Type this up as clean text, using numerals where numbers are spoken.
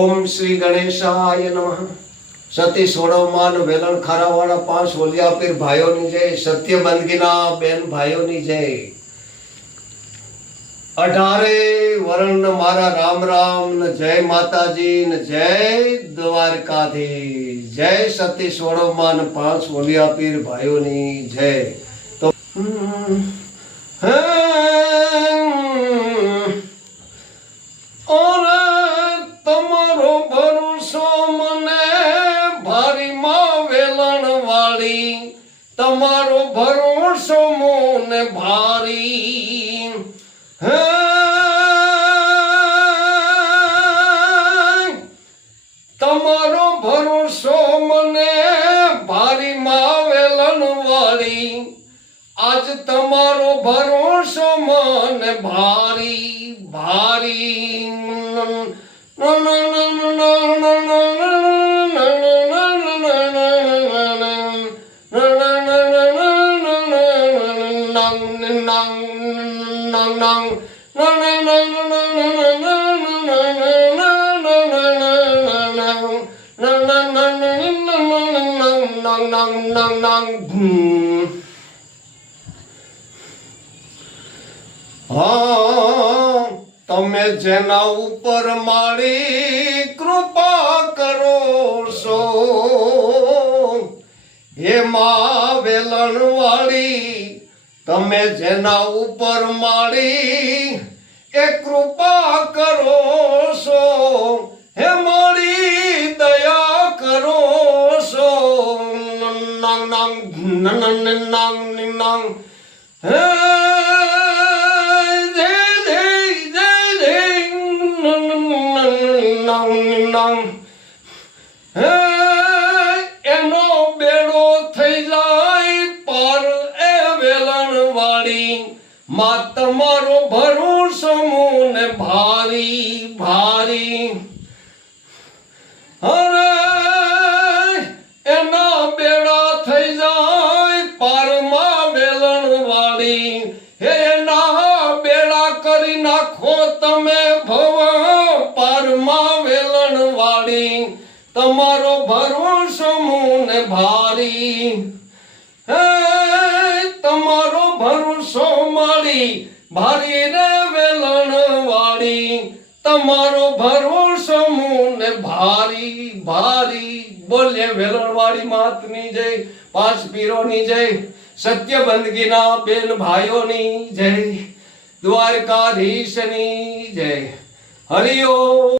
ओम श्री गणेशाय नमः। सती सोड़वमान वेलन खारावाड़ा 5 ओलिया पीर भाइयों नी जय। सत्य बंदगीना बेन भाइयों नी जय। 18 वरण मारा राम राम न जय माताजी न जय द्वारकाधीश। जय सती सोड़वमान 5 ओलिया पीर भाइयों नी जय। तो और तमारो भरोसो मने भारी मां वेलण वाली। तमारो भरोसो मोने भारी तमारो भरोसो मने भारी मां वेलण वाली। आज तमारो भरोसो मन भारी भारी। તમે જેના ઉપર મારી કૃપા કરો છો હે માં વેલણ વાળી। તમે જેના ઉપર મારી એ કૃપા કરો છો હે મારી દયા કરો છો। નંગ નંગ નંગ નંગ હે એનો બેડો થઈ જાય પાર એ વેલણ વાળી। માં તમારો ભરોસો મને ભારી ભારી। અરે એના બેડા થઈ જાય પાર માં વેલણ વાળી। એના બેડા કરી નાખો તમે ભવ પાર માં વેલણ વાળી। તમારો ભરોસો મને ભારી હે તમારો ભરોસો મારી ભારી રે વેલણ વાળી। તમારો ભરોસો મને ભારી ભારી। બોલે વેલણ વાળી માતની જય। 5 પીરોની જય। સત્ય બંદગીના બેન ભાઈઓની જય। દ્વારકાધીશની જય। હરિ ઓમ।